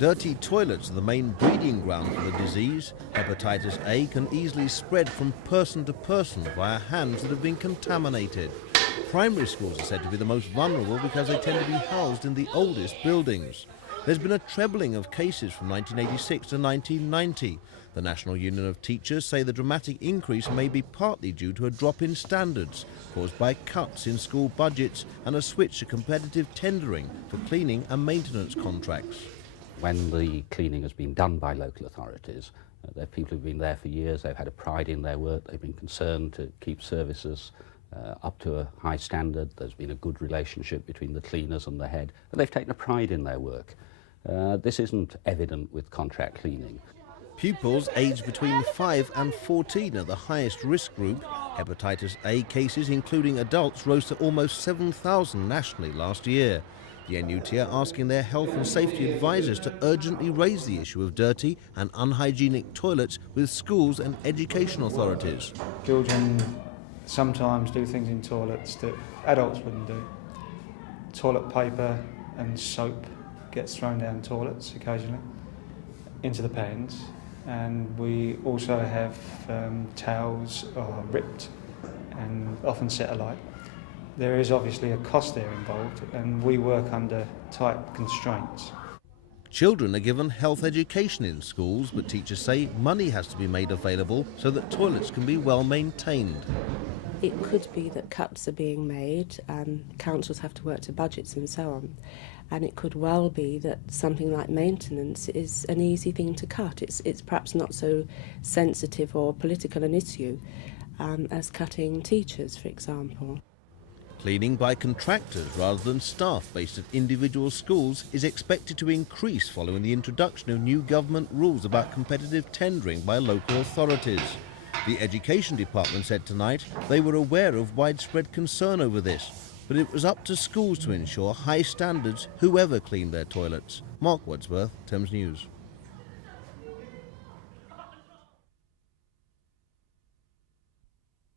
Dirty toilets are the main breeding ground for the disease. Hepatitis A can easily spread from person to person via hands that have been contaminated. Primary schools are said to be the most vulnerable because they tend to be housed in the oldest buildings. There's been a trebling of cases from 1986 to 1990. The National Union of Teachers say the dramatic increase may be partly due to a drop in standards caused by cuts in school budgets and a switch to competitive tendering for cleaning and maintenance contracts. When the cleaning has been done by local authorities, they're people who've been there for years, they've had a pride in their work, they've been concerned to keep services up to a high standard, there's been a good relationship between the cleaners and the head, and they've taken a pride in their work. This isn't evident with contract cleaning. Pupils aged between 5 and 14 are the highest risk group. Hepatitis A cases, including adults, rose to almost 7,000 nationally last year. The NUT are asking their health and safety advisors to urgently raise the issue of dirty and unhygienic toilets with schools and education authorities. Children sometimes do things in toilets that adults wouldn't do. Toilet paper and soap gets thrown down toilets occasionally into the pans, and we also have towels are ripped and often set alight. There is obviously a cost there involved, and we work under tight constraints. Children are given health education in schools, but teachers say money has to be made available so that toilets can be well maintained. It could be that cuts are being made and councils have to work to budgets and so on. And it could well be that something like maintenance is an easy thing to cut. It's perhaps not so sensitive or political an issue as cutting teachers, for example. Cleaning by contractors rather than staff based at individual schools is expected to increase following the introduction of new government rules about competitive tendering by local authorities. The Education Department said tonight they were aware of widespread concern over this, but it was up to schools to ensure high standards whoever cleaned their toilets. Mark Wadsworth, Thames News.